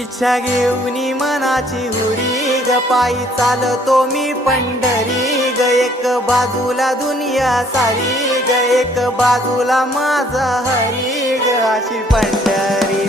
इच्छा घेऊनी मनाची हुरी ग पायी चालतो मी पंढरी ग एक बाजूला दुनिया सारी ग एक बाजूला माझा हरी ग अशी पंढरी